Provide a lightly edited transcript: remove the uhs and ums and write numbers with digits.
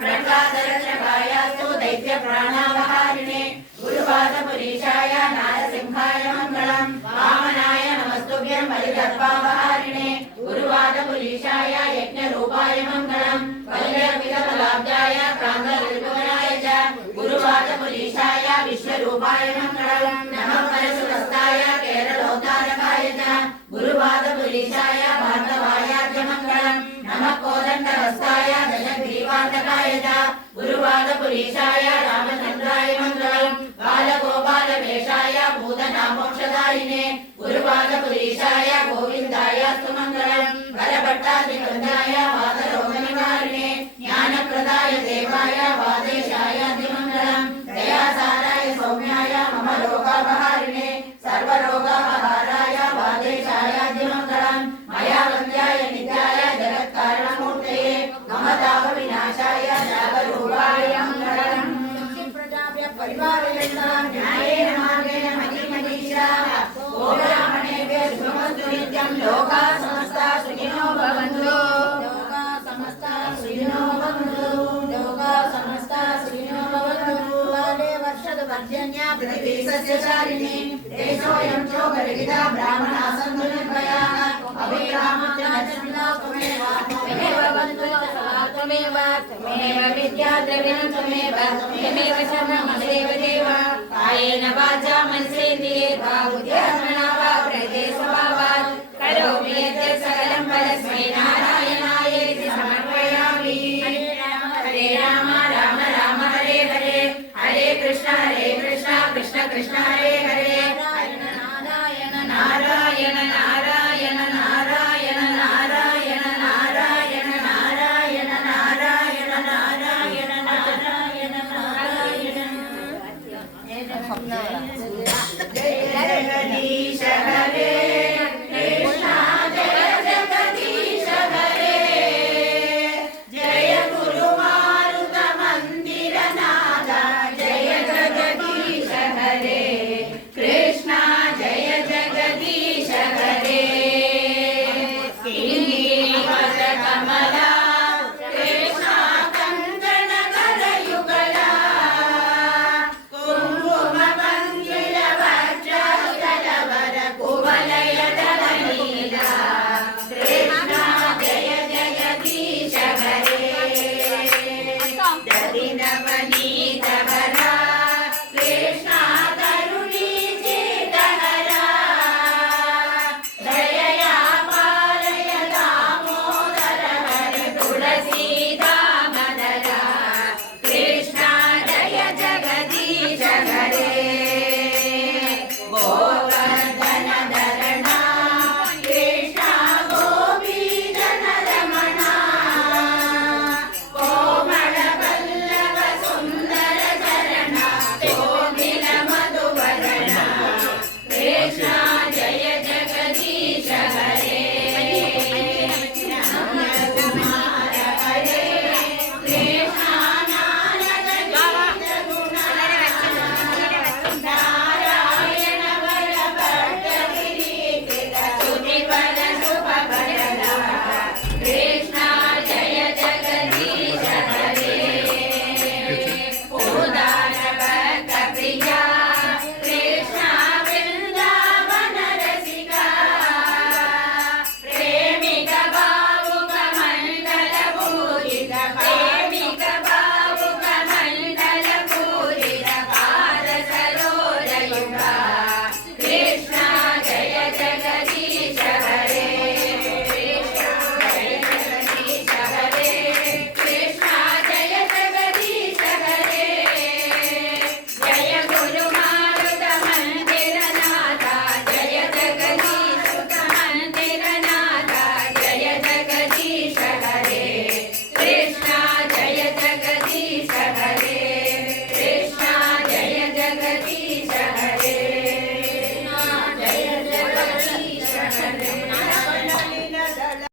प्रह्लादरक्षकायास्तु दैत्यप्राणावहारिणे गुरुपादपुरीशाय नारसिंहाय मङ्गलम् वामनाय नमस्तुभ्यं बलिदर्पावहारिणे गुरुपादपुरीशाय यज्ञरूपाय मङ्गलम् वल्यविदबलाब्जाय प्राङ्गलत्रिभुवनाय च गुरुपादपुरीशाय विश्वरूपाय मङ्गलम् नमः परशुरस्ताय केरलोद्धारकाय च गुरुपादपुरीशाय भार्गवायार्घ्यमङ्गलम् नमः कोदण्डहस्ताय दशग्रीवान्तकाय च गुरुपादपुरीशाय रामचन्द्राय मङ्गलम् बालगोपालवेशाय भूतनामोक्षदायिने गुरुपादपुरीशाय गोविन्दायास्तु मङ्गलम् वरभट्टादिवृन्दाय वादरोगनिवारिणे ज्ञानप्रदाय देवाय वादेशायादिमङ्गलम् दयासाराय सौम्याय मम रोगापहारिणे सर्वरोगापहाराय वादेशायादिमङ्गलम् मया वन्द्याय नित्याय जगत्कारणमूर्तये ममतापविनाशाय जागरूपाय मङ्गलम् न्यायेन मार्गेण महीमनीषाः गोब्राह्मणेभ्यः शुभमस्तु नित्यं लोकाः समस्ताः सुखिनो भवन्तु लोकाः समस्ताः सुखिनो भवन्तु लोकाः समस्ताः सुखिनो भवन्तु काले वर्षतु पर्जन्या पृथिवी सस्यशालिनी देशोऽयं चोपरिहितः ब्राह्मणाः सन्तु निर्भयाः अभिरामचन्द्रः त्वमेव बन्धु त्वमेव विद्या द्रविणं त्वमेव शरणमदेव देव कायेन वाचा मनसेन्द्रियेर्वा बुद्ध्यात्मना वा प्रकृते स्वभावात् करोमि यद्यत् सकलं परस्मै नारायणायेति समर्पयामि। हरे राम राम राम हरे हरे हरे कृष्ण कृष्ण कृष्ण हरे